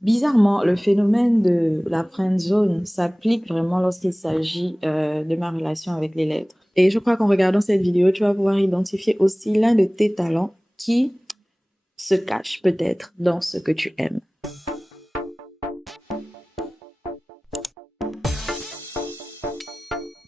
Bizarrement, le phénomène de la friend zone s'applique vraiment lorsqu'il s'agit de ma relation avec les lettres. Et je crois qu'en regardant cette vidéo, tu vas pouvoir identifier aussi l'un de tes talents qui se cache peut-être dans ce que tu aimes.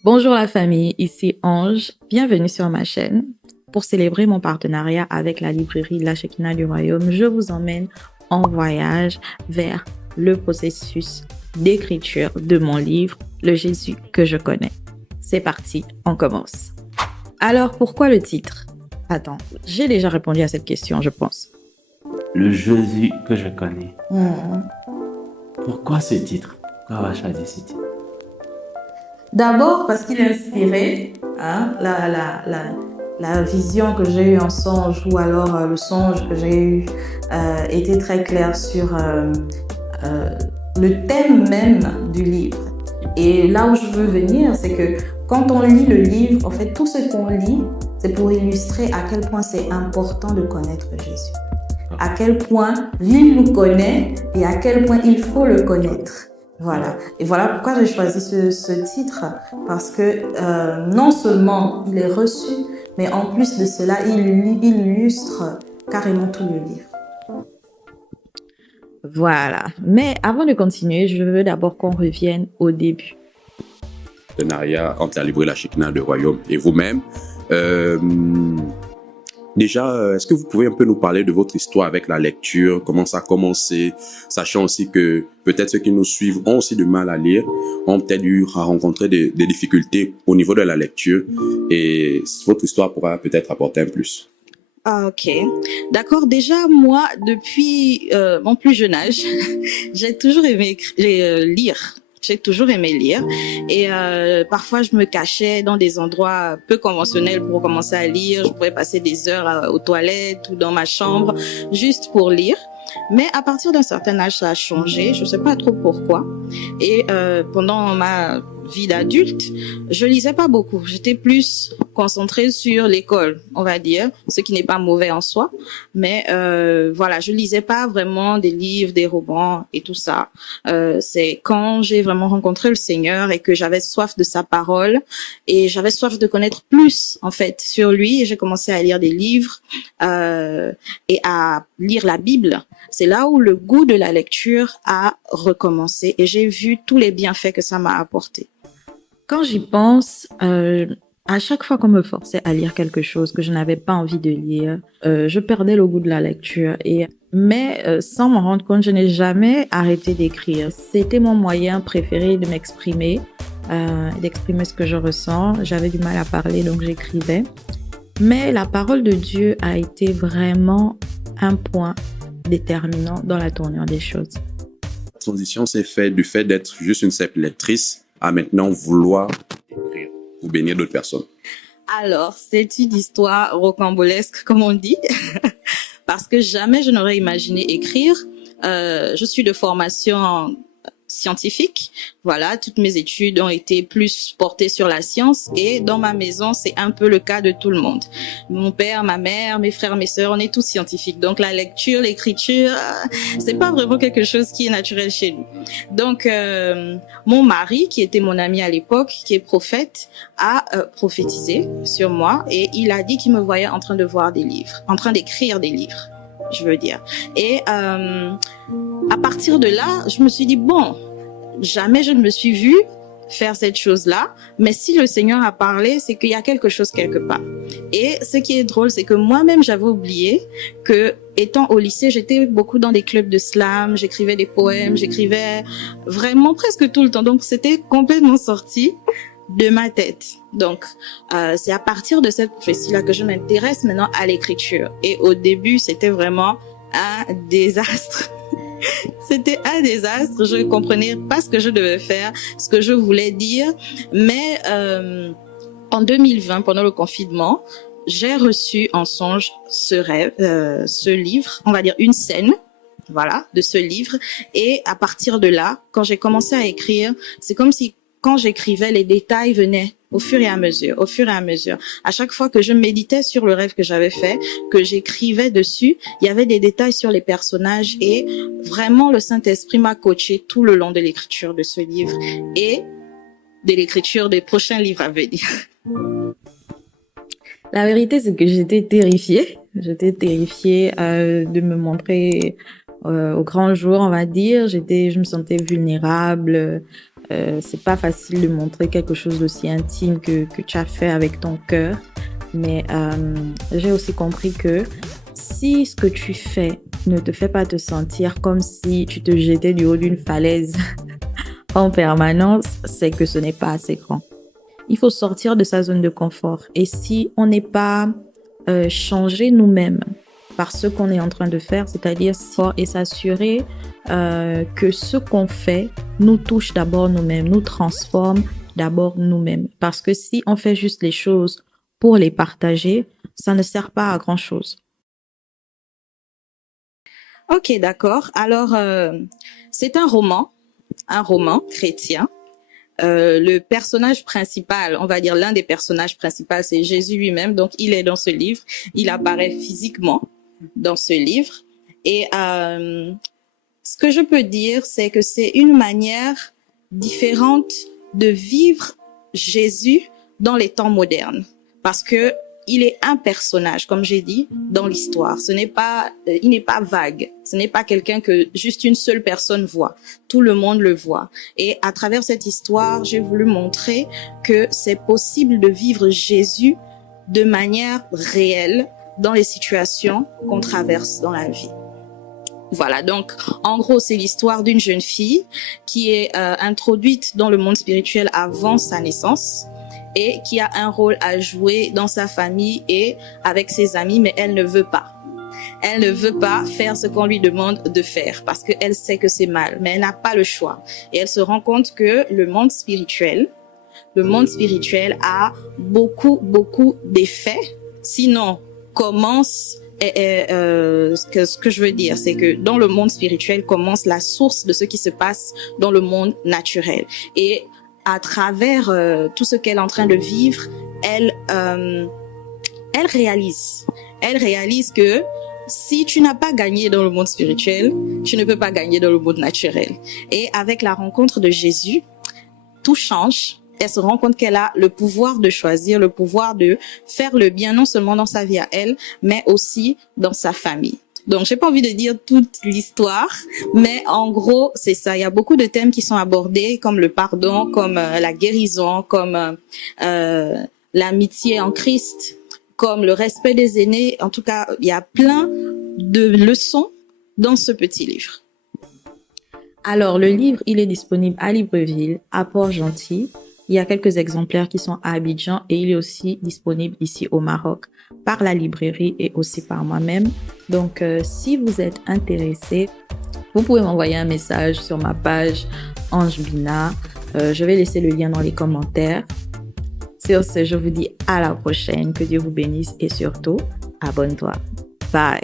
Bonjour la famille, ici Ange, bienvenue sur ma chaîne. Pour célébrer mon partenariat avec la librairie La Shekinah du Royaume, je vous emmène en voyage vers le processus d'écriture de mon livre, Le Jésus que je connais. C'est parti, on commence. Alors, pourquoi le titre? Attends, j'ai déjà répondu à cette question, je pense. Le Jésus que je connais. Pourquoi ce titre? Pourquoi avoir choisi ce titre? D'abord parce qu'il est inspiré, la vision que j'ai eue en songe ou alors le songe que j'ai eu était très clair sur le thème même du livre. Et là où je veux venir, c'est que quand on lit le livre, en fait, tout ce qu'on lit, c'est pour illustrer à quel point c'est important de connaître Jésus. À quel point il nous connaît et à quel point il faut le connaître. Voilà. Et voilà pourquoi j'ai choisi ce titre, parce que non seulement il est reçu, mais en plus de cela, il illustre carrément tout le livre. Voilà. Mais avant de continuer, je veux d'abord qu'on revienne au début. Partenariat entre la librairie La Shekinah du Royaume et vous-même. Déjà, est-ce que vous pouvez un peu nous parler de votre histoire avec la lecture, comment ça a commencé, sachant aussi que peut-être ceux qui nous suivent ont aussi du mal à lire, ont peut-être eu à rencontrer des difficultés au niveau de la lecture, et votre histoire pourra peut-être apporter un plus. Ah, ok, d'accord. Déjà, moi, depuis mon plus jeune âge, j'ai toujours aimé lire. J'ai toujours aimé lire et parfois je me cachais dans des endroits peu conventionnels pour commencer à lire. Je pouvais passer des heures aux toilettes ou dans ma chambre juste pour lire. Mais à partir d'un certain âge, ça a changé. Je sais pas trop pourquoi. Et pendant ma vie d'adulte, je lisais pas beaucoup. J'étais plus concentrée sur l'école, on va dire, ce qui n'est pas mauvais en soi. Mais voilà, je lisais pas vraiment des livres, des romans et tout ça. C'est quand j'ai vraiment rencontré le Seigneur et que j'avais soif de sa parole et j'avais soif de connaître plus en fait sur lui, et j'ai commencé à lire des livres et à lire la Bible. C'est là où le goût de la lecture a recommencé et j'ai vu tous les bienfaits que ça m'a apporté. Quand j'y pense, à chaque fois qu'on me forçait à lire quelque chose que je n'avais pas envie de lire, je perdais le goût de la lecture. Mais sans m'en rendre compte, je n'ai jamais arrêté d'écrire. C'était mon moyen préféré de m'exprimer, d'exprimer ce que je ressens. J'avais du mal à parler, donc j'écrivais. Mais la parole de Dieu a été vraiment un point déterminant dans la tournure des choses. La transition s'est faite du fait d'être juste une simple lectrice à maintenant vouloir écrire ou bénir d'autres personnes. Alors, c'est une histoire rocambolesque, comme on dit, parce que jamais je n'aurais imaginé écrire. Je suis de formation scientifique. Voilà, toutes mes études ont été plus portées sur la science et dans ma maison, c'est un peu le cas de tout le monde. Mon père, ma mère, mes frères, mes sœurs, on est tous scientifiques. Donc la lecture, l'écriture, c'est pas vraiment quelque chose qui est naturel chez nous. Donc mon mari, qui était mon ami à l'époque, qui est prophète, a prophétisé sur moi et il a dit qu'il me voyait en train de voir des livres, en train d'écrire des livres, je veux dire. Et à partir de là, je me suis dit, bon, jamais je ne me suis vue faire cette chose-là, mais si le Seigneur a parlé, c'est qu'il y a quelque chose quelque part. Et ce qui est drôle, c'est que moi-même, j'avais oublié que, étant au lycée, j'étais beaucoup dans des clubs de slam, j'écrivais des poèmes, j'écrivais vraiment presque tout le temps. Donc, c'était complètement sorti de ma tête. Donc, c'est à partir de cette prophétie-là que je m'intéresse maintenant à l'écriture. Et au début, c'était vraiment un désastre. C'était un désastre. Je comprenais pas ce que je devais faire, ce que je voulais dire. Mais en 2020, pendant le confinement, j'ai reçu en songe ce rêve, ce livre, on va dire une scène, voilà, de ce livre. Et à partir de là, quand j'ai commencé à écrire, c'est comme si quand j'écrivais, les détails venaient au fur et à mesure, au fur et à mesure. À chaque fois que je méditais sur le rêve que j'avais fait, que j'écrivais dessus, il y avait des détails sur les personnages et vraiment le Saint-Esprit m'a coaché tout le long de l'écriture de ce livre et de l'écriture des prochains livres à venir. La vérité, c'est que j'étais terrifiée. J'étais terrifiée de me montrer au grand jour, on va dire. Je me sentais vulnérable. C'est pas facile de montrer quelque chose d'aussi intime que tu as fait avec ton cœur. Mais j'ai aussi compris que si ce que tu fais ne te fait pas te sentir comme si tu te jetais du haut d'une falaise en permanence, c'est que ce n'est pas assez grand. Il faut sortir de sa zone de confort. Et si on n'est pas changé nous-mêmes par ce qu'on est en train de faire, c'est-à-dire et s'assurer que ce qu'on fait nous touche d'abord nous-mêmes, nous transforme d'abord nous-mêmes. Parce que si on fait juste les choses pour les partager, ça ne sert pas à grand-chose. Ok, d'accord. Alors, c'est un roman chrétien. Le personnage principal, on va dire l'un des personnages principaux, c'est Jésus lui-même. Donc, il est dans ce livre. Il apparaît physiquement dans ce livre. Et ce que je peux dire, c'est que c'est une manière différente de vivre Jésus dans les temps modernes. Parce que il est un personnage, comme j'ai dit, dans l'histoire. Il n'est pas vague. Ce n'est pas quelqu'un que juste une seule personne voit. Tout le monde le voit. Et à travers cette histoire, j'ai voulu montrer que c'est possible de vivre Jésus de manière réelle dans les situations qu'on traverse dans la vie. Voilà, donc en gros, c'est l'histoire d'une jeune fille qui est introduite dans le monde spirituel avant sa naissance et qui a un rôle à jouer dans sa famille et avec ses amis, mais elle ne veut pas. Elle ne veut pas faire ce qu'on lui demande de faire parce qu'elle sait que c'est mal, mais elle n'a pas le choix. Et elle se rend compte que le monde spirituel a beaucoup d'effets. Sinon, ce que je veux dire, c'est que dans le monde spirituel commence la source de ce qui se passe dans le monde naturel. Et à travers tout ce qu'elle est en train de vivre, elle réalise que si tu n'as pas gagné dans le monde spirituel, tu ne peux pas gagner dans le monde naturel. Et avec la rencontre de Jésus, tout change. Elle se rend compte qu'elle a le pouvoir de choisir, le pouvoir de faire le bien, non seulement dans sa vie à elle, mais aussi dans sa famille. Donc, j'ai pas envie de dire toute l'histoire, mais en gros, c'est ça. Il y a beaucoup de thèmes qui sont abordés, comme le pardon, comme la guérison, comme l'amitié en Christ, comme le respect des aînés. En tout cas, il y a plein de leçons dans ce petit livre. Alors, le livre, il est disponible à Libreville, à Port-Gentil. Il y a quelques exemplaires qui sont à Abidjan et il est aussi disponible ici au Maroc par la librairie et aussi par moi-même. Donc, si vous êtes intéressé, vous pouvez m'envoyer un message sur ma page Ange Bina. Je vais laisser le lien dans les commentaires. Sur ce, je vous dis à la prochaine. Que Dieu vous bénisse et surtout, abonne-toi. Bye!